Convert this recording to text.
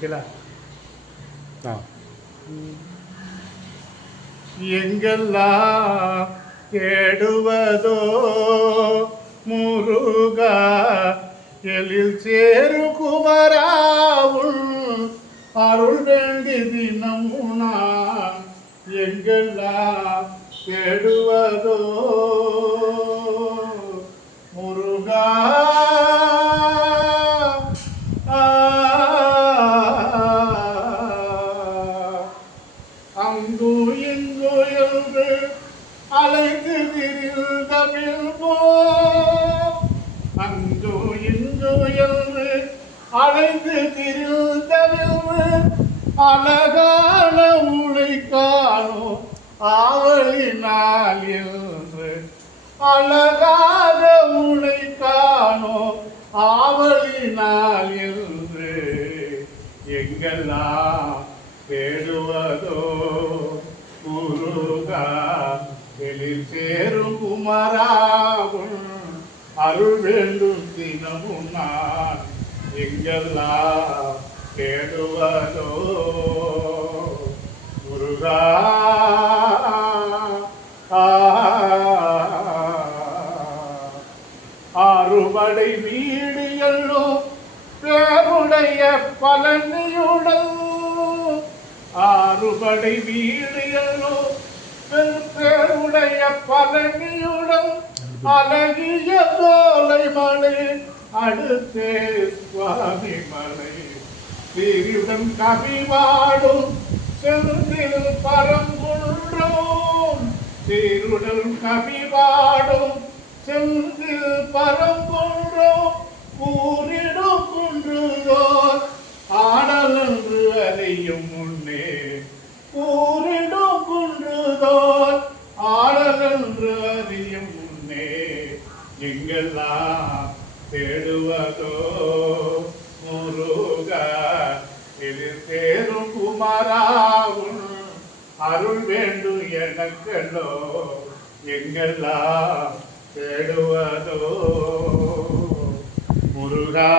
ஓகேலா எங்கெல்லாம் தேடுவதோ முருகா எழில் சேரு குமராவுள் அருள் வேண்டி தினம் உணா எங்கெல்லாம் தேடுவதோ முருகா அங்கு இங்கு என்று அழைத்து திரிந்தமிழ்போ அங்கு இங்கு என்று அழைத்து திரிந்தமிழ்வு அழகான உலை காணோ ஆவலினால் என்று அழகான உலை காணோ ஆவலினால் என்று எங்கெல்லாம் தேடுவதோ முருகா எழில் சேரும் குமராவும் அருள் வேண்டும் தினமும் நான் எங்கெல்லாம் தேடுவதோ முருகா ஆறுபடை வீடுகளோ பேருடைய பழனியுடன் ஆறுபடை வீடுகளோ பேருடைய பழனியுடன் அழகிய தோலை மலை அடுத்தே சுவாமி மலை சீருடன் கவிவாடும் செந்தில் பரங்குன்றோம் சீருடன் கவிவாடும் செந்தில் பரங்குன்றோம் கூறிடும் குன்றுதோர் ஆடல் என்று அறியும் முன்னே கூறிடும் குன்றுதோர் ஆடல் என்று அறியும் முன்னே எங்கெல்லாம் தேடுவதோ முருகா எதிர் தேரும் குமராவும் அருள் வேண்டும் எனக்கெல்லோ எங்கெல்லாம் தேடுவதோ முருகா